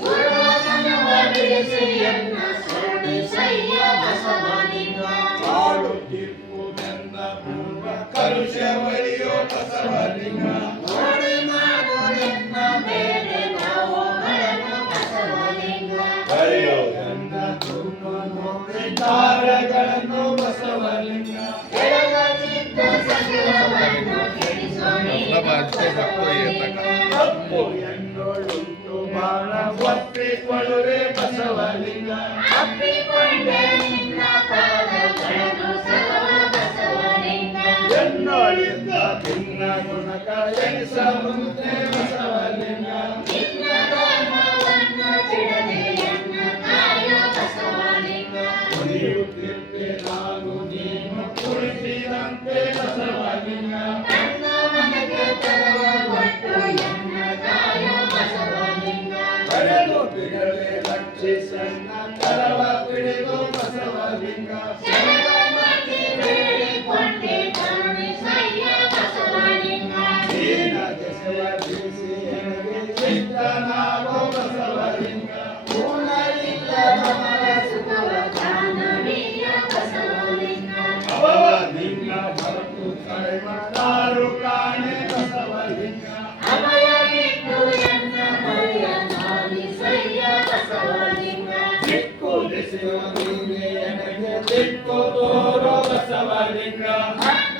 ಪುರುಷನಾದವನಿಗೆ ಸಡಿಸೆಯ ವಸವಿನಕ ಆದಿತ್ವವನ್ನ ಪೂರ್ವಕರುಷೆಯ ಒಲಿಯ cotisationina ಮರಿಮಾದೆನ್ನ ಮೇರೆನ ಉಗಳನ್ನು cotisationೆ ಹರಿಯೋ ಅಪ್ಪಿಕೊಳ್ಳುವೆ Basavalinga. ಅಪ್ಪಿಕೊಂಡೆ ನಿನ್ನ ಪಾದಗಳನ್ನು ಸದಾ Basavalinga. Basavalinga. Yeah. Kuturu Basavalika. Amen.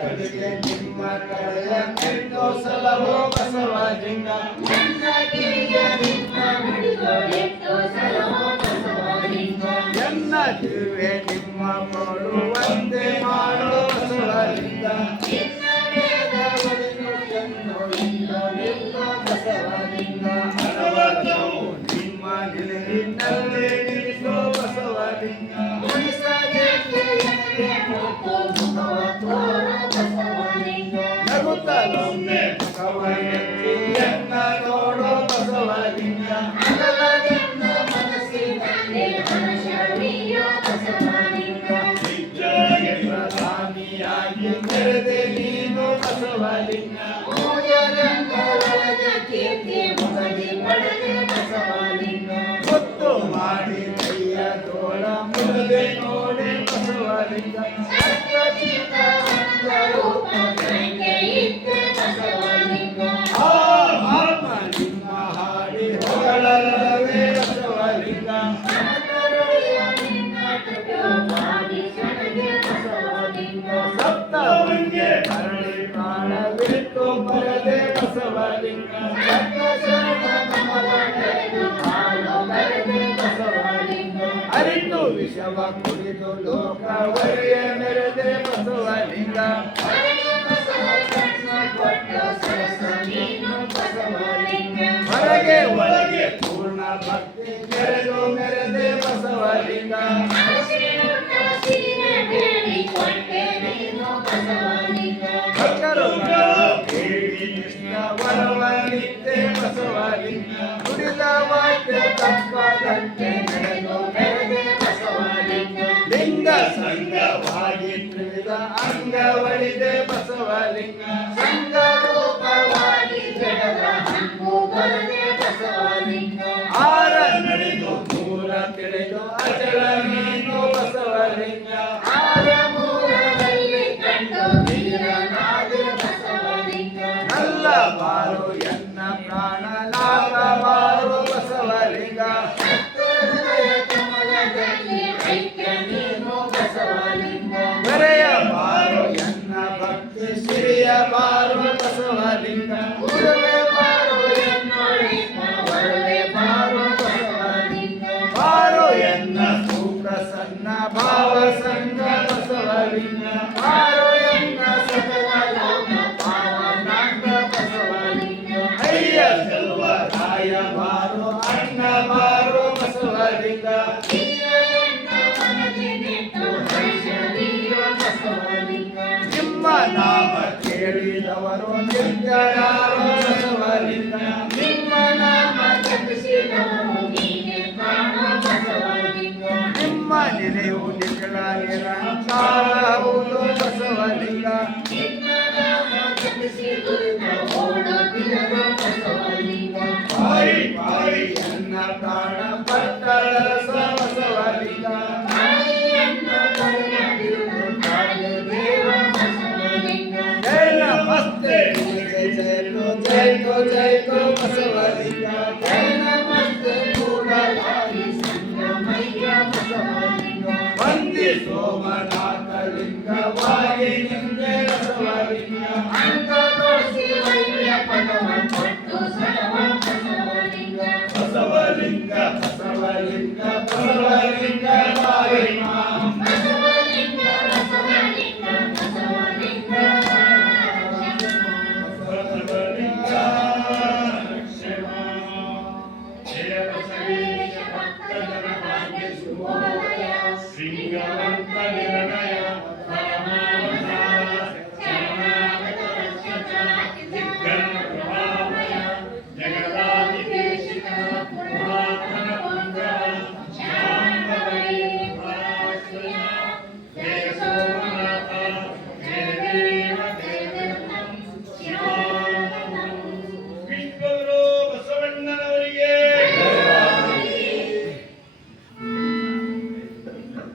ಕಡೆಗೆ ನಿಮ್ಮ ಕಡೆಯ Basava Basavalinga Dieu est de moi ಕೀರ್ತಿ ಮುಗದಿ ಪಡೆದೆ ಬಸವಲಿಂಗ ಮುತ್ತು ಮಾಡಿ ಕೈಯ ತೋಳ ಮುಗದೆ ನೋಡಿ ಬಸವಲಿಂಗ ಮೆರೆದೆ ಬಸವಲಿಂಗ ಹೊರಗೆ ಒಳಗೆ ಪೂರ್ಣ ಭಕ್ತಿ ಮೆರೆದು ಮೆರೆದೆ ನುಡಿದ ವಾಕ್ಯ ತಪ್ಪದಂತೆ ಅಂಗವಳಿದೆ ಬಸವಲಿಂಗ. ಸಂಗ ರೂಪವಾಗಿ ಜಗದ ಆರ ನಡೆದು ದೂರ ತಿಳಿದು ಅಚಲ ನೀನು ಬಸವಲಿಂಗ. ಆರ ಮೂರದಲ್ಲಿ ಕಂಡು ನಲ್ಲ ಬಾರು ಎನ್ನ Yeah. கண்டார் Sing